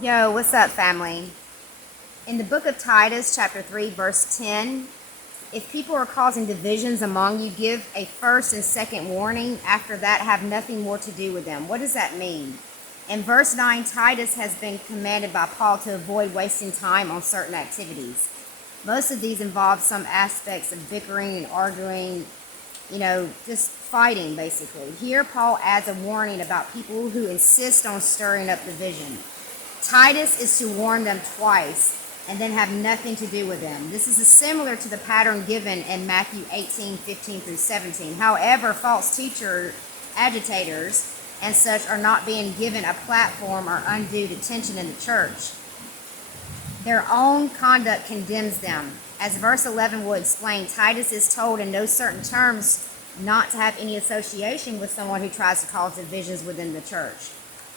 Yo, what's up, family? In the book of Titus, chapter 3, verse 10, if people are causing divisions among you, give a first and second warning. After that, have nothing more to do with them. What does that mean? In verse 9, Titus has been commanded by Paul to avoid wasting time on certain activities. Most of these involve some aspects of bickering and arguing, just fighting, basically. Here, Paul adds a warning about people who insist on stirring up division. Titus is to warn them twice and then have nothing to do with them. This is similar to the pattern given in Matthew 18:15 through 17. However, false teachers, agitators, and such are not being given a platform or undue attention in the church. Their own conduct condemns them. As verse 11 will explain, Titus is told in no certain terms not to have any association with someone who tries to cause divisions within the church.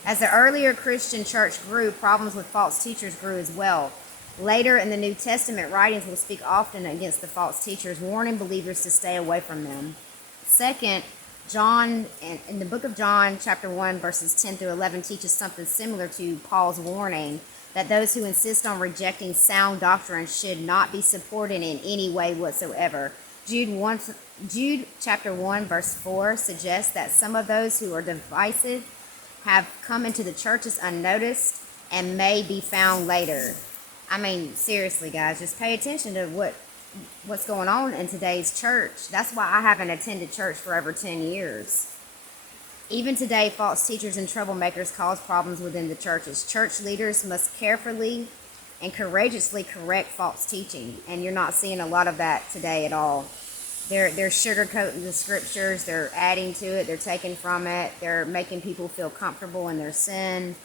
As the earlier Christian church grew, problems with false teachers grew as well. Later in the New Testament, writings will speak often against the false teachers, warning believers to stay away from them. Second, John, in the book of John, chapter 1, verses 10 through 11, teaches something similar to Paul's warning, that those who insist on rejecting sound doctrine should not be supported in any way whatsoever. Jude chapter 1, verse 4 suggests that some of those who are divisive have come into the churches unnoticed and may be found later. I mean, seriously, guys, just pay attention to what's going on in today's church. That's why I haven't attended church for over 10 years. Even today, false teachers and troublemakers cause problems within the churches. Church leaders must carefully and courageously correct false teaching, and you're not seeing a lot of that today at all. They're sugarcoating the scriptures, they're adding to it, they're taking from it, they're making people feel comfortable in their sin.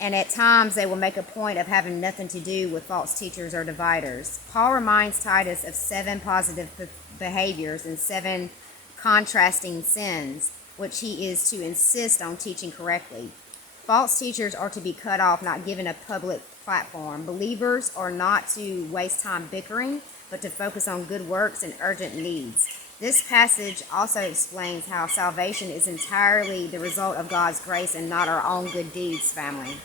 And at times they will make a point of having nothing to do with false teachers or dividers. Paul reminds Titus of 7 positive behaviors and 7 contrasting sins, which he is to insist on teaching correctly. False teachers are to be cut off, not given a public platform. Believers are not to waste time bickering, but to focus on good works and urgent needs. This passage also explains how salvation is entirely the result of God's grace and not our own good deeds, family.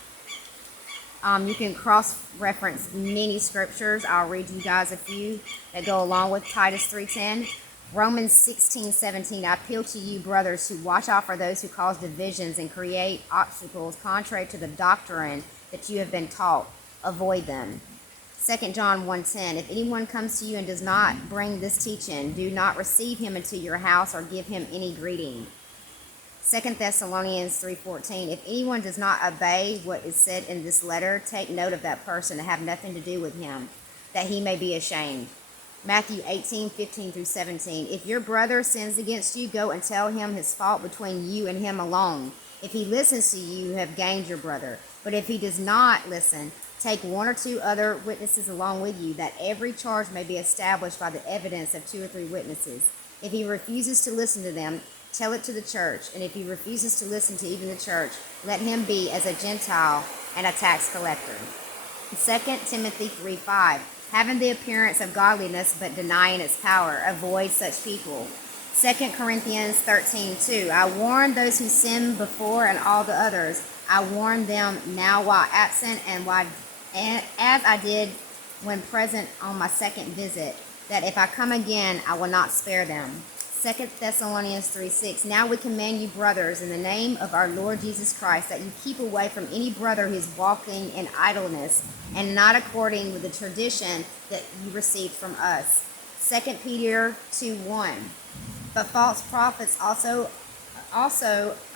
You can cross-reference many scriptures. I'll read you guys a few that go along with Titus 3:10. Romans 16:17, I appeal to you, brothers, to watch out for those who cause divisions and create obstacles contrary to the doctrine that you have been taught. Avoid them. 2 John 1:10, if anyone comes to you and does not bring this teaching, do not receive him into your house or give him any greeting. 2 Thessalonians 3:14, if anyone does not obey what is said in this letter, take note of that person and have nothing to do with him, that he may be ashamed. Matthew 18:15 through 17, if your brother sins against you, go and tell him his fault between you and him alone. If he listens to you, you have gained your brother. But if he does not listen, take 1 or 2 other witnesses along with you, that every charge may be established by the evidence of 2 or 3 witnesses. If he refuses to listen to them, tell it to the church. And if he refuses to listen to even the church, let him be as a Gentile and a tax collector. 2 Timothy 3:5, having the appearance of godliness but denying its power, avoid such people. 2 Corinthians 13:2, I warn those who sin before and all the others. I warn them now while absent and as I did when present on my second visit, that if I come again, I will not spare them. 2 Thessalonians 3:6, now we command you, brothers, in the name of our Lord Jesus Christ, that you keep away from any brother who is walking in idleness and not according with the tradition that you received from us. 2 Peter 2:1, but false prophets also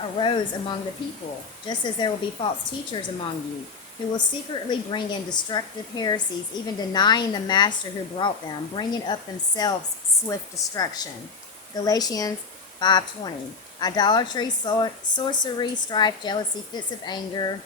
arose among the people, just as there will be false teachers among you, who will secretly bring in destructive heresies, even denying the master who brought them, bringing up themselves swift destruction. Galatians 5:20, idolatry, sorcery, strife, jealousy, fits of anger,